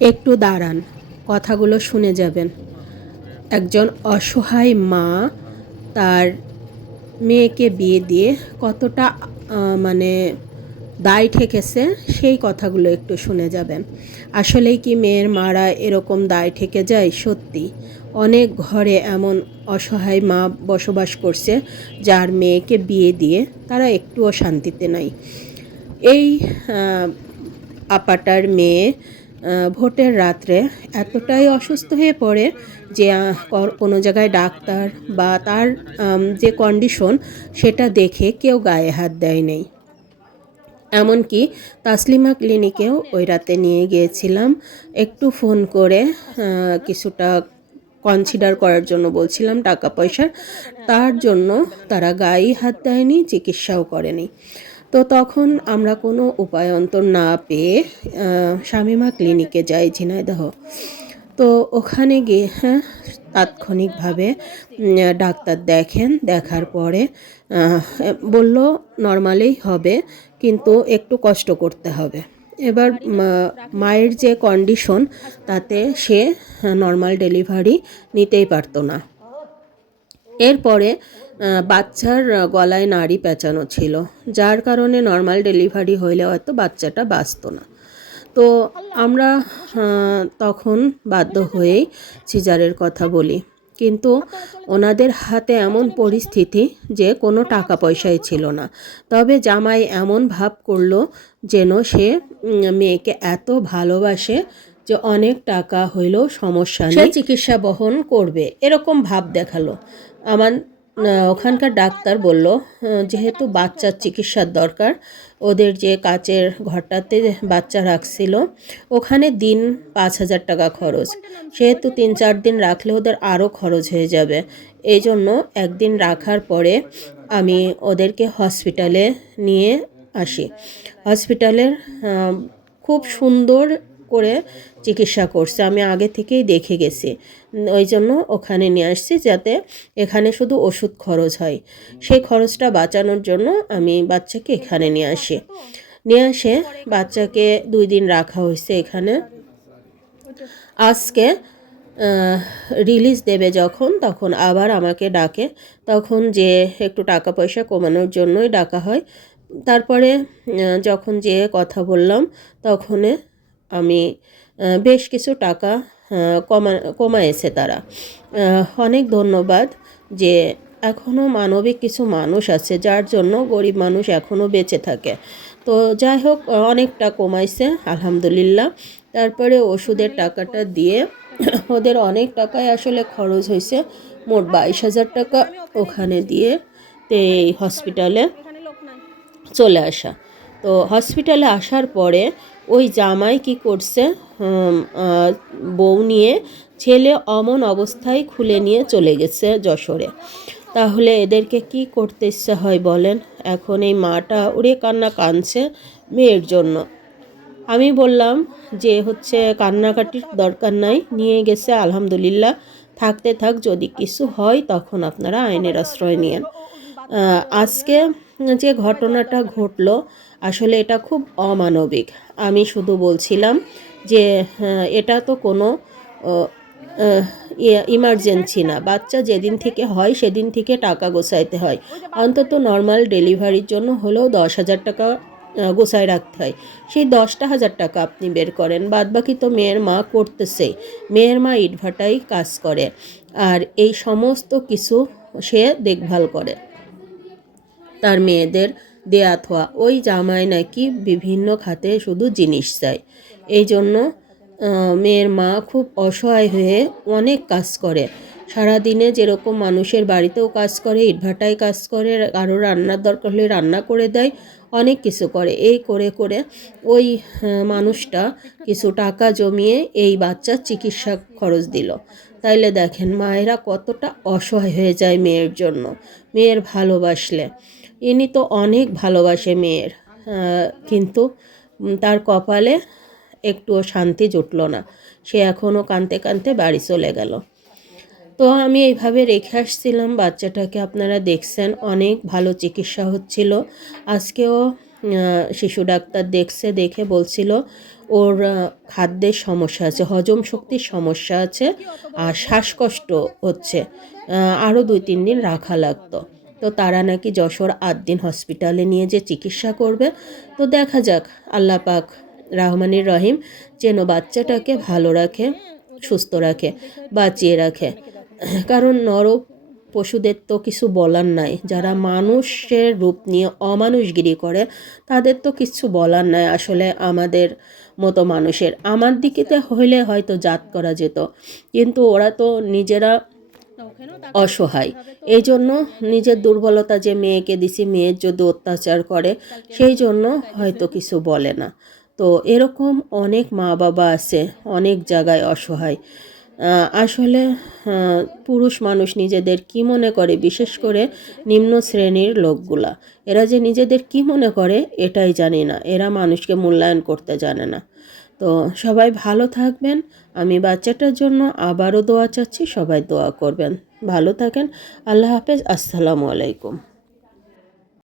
একটু দাঁড়ান, কথাগুলো শুনে যাবেন। একজন অসহায় মা তার মেয়েকে বিয়ে দিয়ে কতটা মানে দায় ঠেকেছে, সেই কথাগুলো একটু শুনে যাবেন। আসলেই কি মেয়ের মারা এরকম দায় ঠেকে যায়? সত্যি অনেক ঘরে এমন অসহায় মা বসবাস করছে যার মেয়েকে বিয়ে দিয়ে তারা একটুও শান্তিতে নাই। এই আপাটার মেয়ে ভোটের রাত্রে এতটাই অসুস্থ হয়ে পড়ে যে কোনো জায়গায় ডাক্তার বা তার যে কন্ডিশন সেটা দেখে কেউ গায়ে হাত দেয় নাই। এমনকি তাসলিমা ক্লিনিকেও ওই রাতে নিয়ে গিয়েছিলাম, একটু ফোন করে কিছুটা কনসিডার করার জন্য বলছিলাম টাকা পয়সার, তার জন্য তারা গায়ে হাত দেয়নি, চিকিৎসাও করেনি। তো তখন আমরা কোনো উপায়ন্তর না পেয়ে শামীমা ক্লিনিকে যাই ঝিনাইদহ। তো ওখানে গিয়ে তাৎক্ষণিকভাবে ডাক্তার দেখেন, দেখার পরে বলল নর্মালেই হবে, কিন্তু একটু কষ্ট করতে হবে। এবার মায়ের যে কন্ডিশন তাতে সে নর্মাল ডেলিভারি নিতেই পারতো না। এরপরে বাচ্চার গলায় নাড়ি পেঁচানো ছিল, যার কারণে নর্মাল ডেলিভারি হইলে হয়তো বাচ্চাটা বাঁচত না। তো আমরা তখন বাধ্য হয়েই সিজারের কথা বলি, কিন্তু ওনাদের হাতে এমন পরিস্থিতি যে কোনো টাকা পয়সাই ছিল না। তবে জামাই এমন ভাব করলো যেন সে মেয়েকে এত ভালোবাসে যে অনেক টাকা হইলেও সমস্যা নেই, সে চিকিৎসা বহন করবে, এরকম ভাব দেখালো। আমার ওখানকার ডাক্তার বলল যেহেতু বাচ্চার চিকিৎসার দরকার, ওদের যে কাচের ঘরটাতে বাচ্চা রাখছিল ওখানে দিন 5,000 টাকা খরচ, সেহেতু 3-4 দিন রাখলে ওদের আরও খরচ হয়ে যাবে। এই জন্য একদিন রাখার পরে আমি ওদেরকে হসপিটালে নিয়ে আসি। হসপিটালের খুব সুন্দর করে চিকিৎসা করছে, আমি আগে থেকেই দেখে গেছি, ওই জন্য ওখানে নিয়ে আসছি যাতে এখানে শুধু ওষুধ খরচ হয়। সেই খরচটা বাঁচানোর জন্য আমি বাচ্চাকে এখানে নিয়ে আসি। নিয়ে আসে বাচ্চাকে 2 দিন রাখা হয়েছে এখানে। আজকে রিলিজ দেবে যখন, তখন আবার আমাকে ডাকে, তখন যে একটু টাকা পয়সা কমানোর জন্যই ডাকা হয়। তারপরে যখন যে কথা বললাম, আমি বেশ কিছু টাকা কমায়েছে তারা। অনেক ধন্যবাদ যে এখনও মানবিক কিছু মানুষ আছে যার জন্য গরিব মানুষ এখনও বেঁচে থাকে। তো যাই হোক, অনেকটা কমাইছে আলহামদুলিল্লাহ। তারপরে ওষুধের টাকাটা দিয়ে ওদের অনেক টাকায় আসলে খরচ হয়েছে, মোট 22,000 টাকা ওখানে দিয়ে এই হসপিটালে চলে আসা। তো হসপিটালে আসার পরে ওই জামাই কি করছে, বউ নিয়ে ছেলে অমন অবস্থায় খুলে নিয়ে চলে গেছে যশোরে। তাহলে এদেরকে কি করতে ইচ্ছা হয় বলেন? এখন এই মাটা উড়ে কান্না কাঁদছে মেয়ের জন্য। আমি বললাম যে কান্নাকাটির দরকার নাই, নিয়ে গেছে আলহামদুলিল্লাহ, থাকতে থাক, যদি কিছু হয় তখন আপনারা আইনের আশ্রয় নিয়েন। আজকে যে ঘটনাটা ঘটলো আসলে এটা খুব অমানবিক। আমি শুধু বলছিলাম যে এটা তো কোনো ইমার্জেন্সি না, বাচ্চা যেদিন থেকে হয় সেদিন থেকে টাকা গোছাইতে হয়, অন্তত নর্মাল ডেলিভারির জন্য হলেও 10,000 টাকা গোছায় রাখতে হয়। সেই 10,000 টাকা আপনি বের করেন, বাদবাকি তো মেয়ের মা করতেছেই, মেয়ের মা ইটভাটাই কাজ করে, আর এই সমস্ত কিছু সে দেখভাল করে। তার মেয়েদের দেয়া থোয়া, ওই জামাই নাকি বিভিন্ন খাতে শুধু জিনিস চায়, এই জন্য মেয়ের মা খুব অসহায় হয়ে অনেক কাজ করে। সারাদিনে যেরকম মানুষের বাড়িতেও কাজ করে, ইটভাটায় কাজ করে, কারো রান্নার দরকার হলে রান্না করে দেয়, অনেক কিছু করে। এই করে করে ওই মানুষটা কিছু টাকা জমিয়ে এই বাচ্চার চিকিৎসা খরচ দিল। তাইলে দেখেন মায়েরা কতটা অসহায় হয়ে যায় মেয়ের জন্য, মেয়ের ভালোবাসলে। ইনি তো অনেক ভালোবাসে মেয়ের, কিন্তু তার কপালে একটুও শান্তি জুটল না, সে এখনও কাঁদতে কাঁদতে বাড়ি চলে গেল। তো আমি এইভাবে রেখে আসছিলাম বাচ্চাটাকে, আপনারা দেখছেন অনেক ভালো চিকিৎসা হচ্ছিল। আজকেও শিশু ডাক্তার দেখে বলছিল ওর খাদ্যের সমস্যা আছে, হজম শক্তির সমস্যা আছে, আর শ্বাসকষ্ট হচ্ছে। আরও 2-3 দিন রাখা লাগতো। তো তারা নাকি যশোর 8 দিন হসপিটালে নিয়ে যে চিকিৎসা করবে। তো দেখা যাক, আল্লাহ পাক রাহমানির রহিম যেন বাচ্চাটাকে ভালো রাখে, সুস্থ রাখে, বাঁচিয়ে রাখে। কারণ পশুদের তো কিছু বলার নাই, যারা মানুষের রূপ নিয়ে অমানুষগিরি করে তাদের তো কিছু বলার নাই আসলে। আমাদের মতো মানুষের আমার দিকেতে হইলে হয়তো জাত করা যেত, কিন্তু ওরা তো নিজেরা অসহায়। এই জন্য নিজের দুর্বলতা, যে মেয়েকে দিছি, মেয়ের যদি অত্যাচার করে সেই জন্য হয়তো কিছু বলে না। তো এরকম অনেক মা বাবা আছে অনেক জায়গায় অসহায়। আসলে পুরুষ মানুষ নিজেদের কি মনে করে, বিশেষ করে নিম্ন শ্রেণীর লোকগুলা, এরা যে নিজেদের কি মনে করে এটাই জানি না, এরা মানুষকে মূল্যায়ন করতে জানে না। তো সবাই ভালো থাকবেন। আমি বাচ্চাটার জন্য আবারও দোয়া চাচ্ছি, সবাই দোয়া করবেন। ভালো থাকেন। আল্লাহ হাফেজ। আসসালামু আলাইকুম।